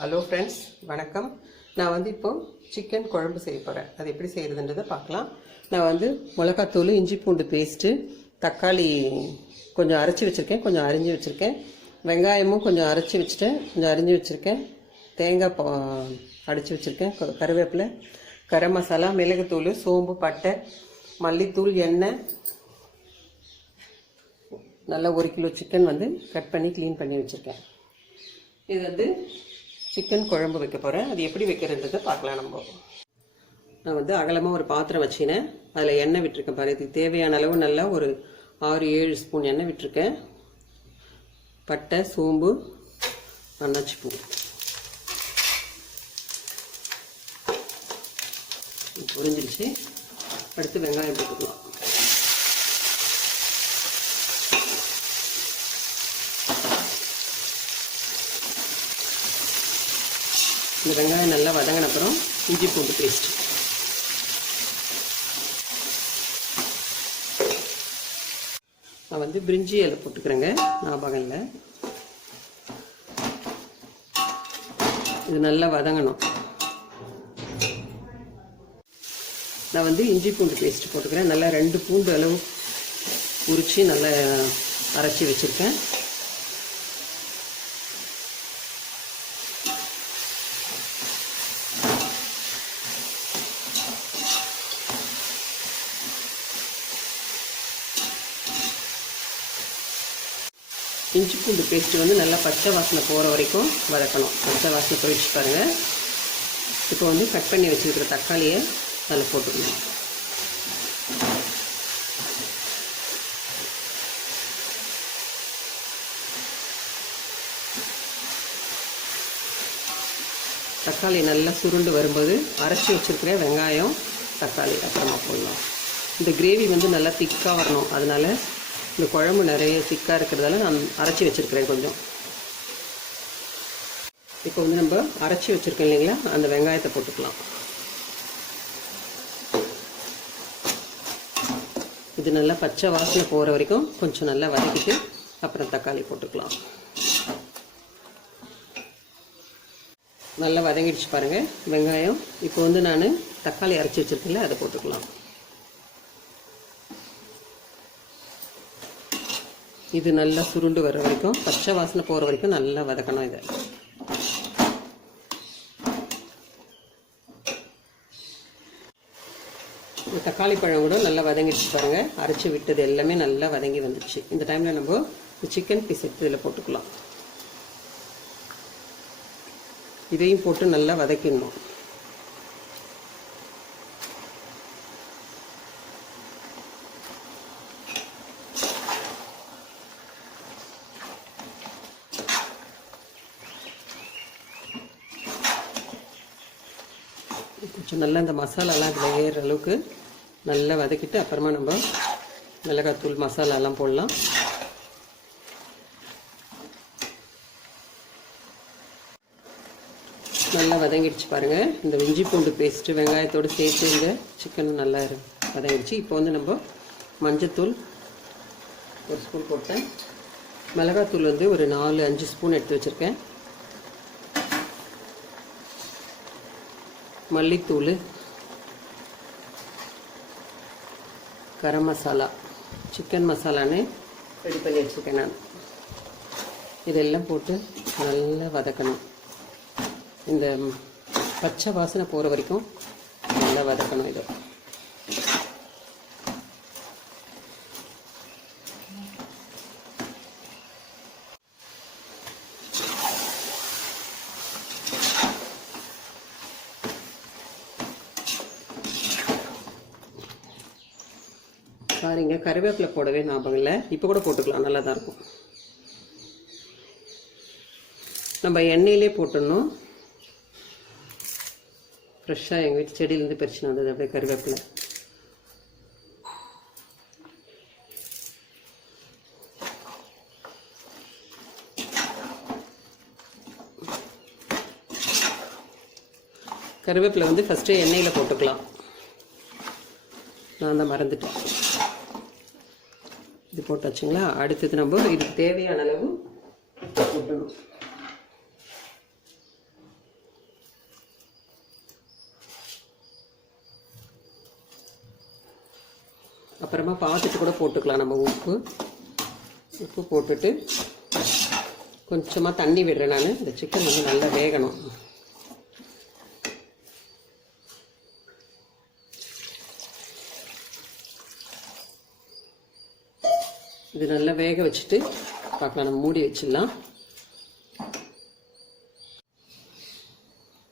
Hello friends, வணக்கம். நான் வந்து இப்போது சிக்கன் குழம்பு செய்ய போகிறேன். அது எப்படி செய்கிறதுன்றதை பார்க்கலாம். நான் மிளகாத்தூள், இஞ்சி பூண்டு பேஸ்ட்டு, தக்காளி கொஞ்சம் அரைச்சி வச்சுருக்கேன், கொஞ்சம் அரிஞ்சு வச்சுருக்கேன். வெங்காயமும் கொஞ்சம் அரைச்சி வச்சுட்டேன், கொஞ்சம் அரிஞ்சு வச்சுருக்கேன். தேங்காய் அடித்து வச்சுருக்கேன். கருவேப்பிலை, கரம் மசாலா, மிளகுத்தூள், சோம்பு, பட்டை, மல்லித்தூள், எண்ணெய். நல்லா 1 கிலோ சிக்கன் கட் பண்ணி க்ளீன் பண்ணி வச்சுருக்கேன். இது சிக்கன் குழம்பு வைக்க போகிறேன். அது எப்படி வைக்கிறதுன்றதை பார்க்கலாம். நான் அகலமாக ஒரு பாத்திரம் வச்சினேன். அதில் எண்ணெய் விட்டுருக்கேன். பாரு, இதுக்கு தேவையான அளவு நல்லா ஒரு 6-7 ஸ்பூன் எண்ணெய் விட்டுருக்கேன். பட்டை, சோம்பு, அன்னாச்சி பூ பொரிஞ்சிருச்சு. அடுத்து வெங்காயம் போட்டுக்கலாம். இந்த வெங்காயம் நல்லா வதங்கின அப்புறம் இஞ்சி பூண்டு பேஸ்ட். நான் பிரிஞ்சி இலை போட்டுக்கிறேங்க, ஞாபகம் இல்லை. இது நல்லா வதங்கணும். நான் இஞ்சி பூண்டு பேஸ்ட் போட்டுக்கிறேன். நல்லா 2 பூண்டு அளவு உரித்து நல்லா அரைச்சி வச்சுருக்கேன். இஞ்சி பூண்டு பேஸ்ட்டு நல்லா பச்சை வாசனை போகிற வரைக்கும் வதக்கணும். பச்சை வாசனை போயிடுச்சு பாருங்கள். இப்போ கட் பண்ணி வச்சுருக்கிற தக்காளியை அதில் போட்டுக்கணும். தக்காளி நல்லா சுருண்டு வரும்போது அரைச்சி வச்சுருக்கிற வெங்காயம், தக்காளி அப்புறமா போடலாம். இந்த கிரேவி நல்லா திக்காக வரணும். அதனால் இந்த குழம்பு நிறைய திக்காக இருக்கிறதால நான் அரைச்சி வச்சுருக்கிறேன் கொஞ்சம். இப்போ நம்ம அரைச்சி வச்சுருக்கோம் இல்லைங்களா, அந்த வெங்காயத்தை போட்டுக்கலாம். இது நல்லா பச்சை வாசனை போகிற வரைக்கும் கொஞ்சம் நல்லா வதக்கிட்டு அப்புறம் தக்காளி போட்டுக்கலாம். நல்லா வதங்கிடுச்சு பாருங்கள் வெங்காயம். இப்போ நான் தக்காளி அரைச்சி வச்சுருக்கேன்ல, அதை போட்டுக்கலாம். இது நல்லா சுருண்டு வர வரைக்கும், பச்சை வாசனை போகிற வரைக்கும் நல்லா வதக்கணும். இதை தக்காளி பழம் கூட நல்லா வதங்கிடுச்சு பாருங்கள். அரைச்சி விட்டது எல்லாமே நல்லா வதங்கி வந்துடுச்சு. இந்த டைமில் நம்ம சிக்கன் பீஸ் எடுத்து இதில் போட்டுக்கலாம். இதையும் போட்டு நல்லா வதக்கிடணும். கொஞ்சம் நல்லா இந்த மசாலாலாம் இதில் ஏறுற அளவுக்கு நல்லா வதக்கிட்டு அப்புறமா நம்ம மிளகாத்தூள், மசாலாலாம் போடலாம். நல்லா வதங்கிடுச்சு பாருங்கள். இந்த இஞ்சி பூண்டு பேஸ்ட்டு வெங்காயத்தோடு சேர்த்து இந்த சிக்கனும் நல்லா வதங்கிடுச்சு. இப்போ நம்ம மஞ்சத்தூள் 1 ஸ்பூன் போட்டேன். மிளகாத்தூள் ஒரு 4-5 ஸ்பூன் எடுத்து வச்சுருக்கேன். மல்லித்தூள், கரம் மசாலா, சிக்கன் மசாலான்னு ரெடி பண்ணி வச்சுருக்கேன் நான். இதெல்லாம் போட்டு நல்லா வதக்கணும். இந்த பச்சை வாசனை போகிற வரைக்கும் நல்லா வதக்கணும். இதை பாருங்க, கருவேப்பிலை போடவே ஞாபகம் இல்லை. இப்போ கூட போட்டுக்கலாம், நல்லா தான் இருக்கும். நம்ம எண்ணெயிலே போட்டுடணும். ஃப்ரெஷ்ஷாக எங்கள் வீட்டு செடியிலேருந்து பறிச்சுன்னு வந்தது அப்படியே கருவேப்பிலை. கருவேப்பிலை ஃபஸ்ட்டு எண்ணெயில் போட்டுக்கலாம். நான் தான் மறந்துட்டேன். இது போட்டாச்சுங்களா. அடுத்தது நம்ம இதுக்கு தேவையான அளவு போட்டணும். அப்புறமா பார்த்துட்டு கூட போட்டுக்கலாம் நம்ம உப்பு போட்டுட்டு கொஞ்சமாக தண்ணி விடுறேன் நான். இந்த சிக்கன் வந்து நல்லா வேகணும். இது நல்லா வேக வச்சுட்டு பார்க்கலாம். நம்ம மூடி வச்சிடலாம்.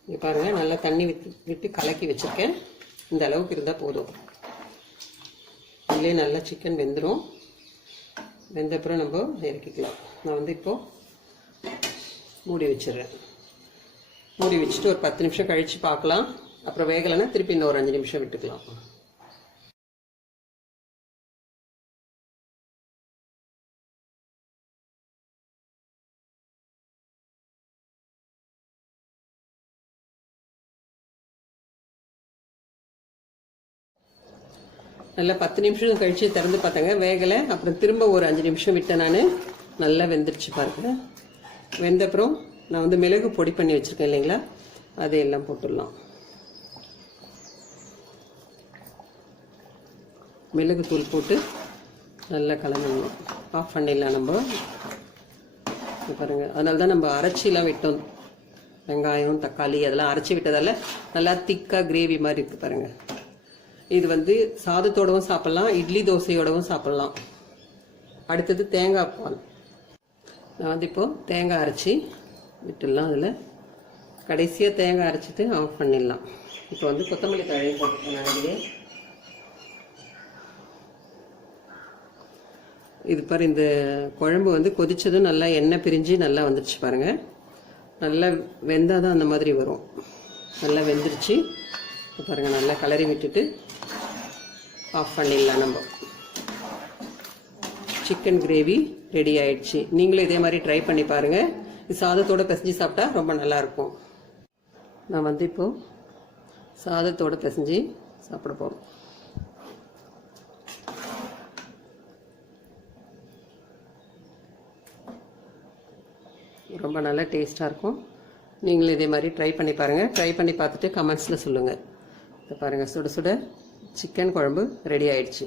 இங்கே பாருங்கள், நல்லா தண்ணி விட்டு கலக்கி வச்சுருக்கேன். இந்த அளவுக்கு இருந்தால் போதும். இதுலேயே நல்லா சிக்கன் வெந்துடும். வெந்தப்புறம் நம்ம இறக்கிக்கலாம். நான் வந்து இப்போது மூடி வச்சிடுறேன். மூடி வச்சுட்டு ஒரு 10 நிமிஷம் கழித்து பார்க்கலாம். அப்புறம் வேகலைன்னா திருப்பி இன்னும் ஒரு 5 நிமிஷம் விட்டுக்கலாம். நல்லா 10 நிமிஷம் கழித்து திறந்து பார்த்தாங்க, வேகலை. அப்புறம் திரும்ப ஒரு 5 நிமிஷம் விட்டேன் நான். நல்லா வெந்துருச்சு பாருங்க. வெந்தப்புறம் நான் வந்து மிளகு பொடி பண்ணி வச்சுருக்கேன் இல்லைங்களா, அதையெல்லாம் போட்டுடலாம். மிளகு தூள் போட்டு நல்லா கலந்துடணும். ஆஃப் பண்ணிடலாம் நம்ம. பாருங்கள், அதனால தான் நம்ம அரைச்சிலாம் விட்டோம். வெங்காயம் தக்காளி அதெல்லாம் அரைச்சி விட்டதால் நல்லா திக்காக கிரேவி மாதிரி இருக்குது பாருங்கள். இது வந்து சாதத்தோடவும் சாப்பிட்லாம், இட்லி தோசையோடவும் சாப்பிட்லாம். அடுத்தது தேங்காய் பால். நான் வந்து இப்போது தேங்காய் அரைச்சி விட்டுடலாம். அதில் கடைசியாக தேங்காய் அரைச்சிட்டு ஆஃப் பண்ணிடலாம். இப்போ வந்து கொத்தமல்லி தழை போட்டுக்கேன் நான் இதுலேயே. இது பாரு, இந்த குழம்பு வந்து கொதிச்சதும் நல்லா எண்ணெய் பிரிஞ்சு நல்லா வந்துடுச்சு பாருங்கள். நல்லா வெந்தால் தான் அந்த மாதிரி வரும். நல்லா வெந்துருச்சு பாருங்கள். நல்லா கலரி விட்டுட்டு ஆஃப் பண்ணிடலாம். நம்ம சிக்கன் கிரேவி ரெடி ஆயிடுச்சு. நீங்களும் இதே மாதிரி ட்ரை பண்ணி பாருங்கள். இது சாதத்தோடு பிசைஞ்சு சாப்பிட்டா ரொம்ப நல்லாயிருக்கும். நான் வந்து இப்போது சாதத்தோடு பிசைஞ்சு சாப்பிட போகிறோம். ரொம்ப நல்லா டேஸ்ட்டாக இருக்கும். நீங்களும் இதே மாதிரி ட்ரை பண்ணி பாருங்கள். ட்ரை பண்ணி பார்த்துட்டு கமெண்ட்ஸில் சொல்லுங்கள். இதை பாருங்கள், சுட சுட சிக்கன் குழம்பு ரெடி ஆயிடுச்சு.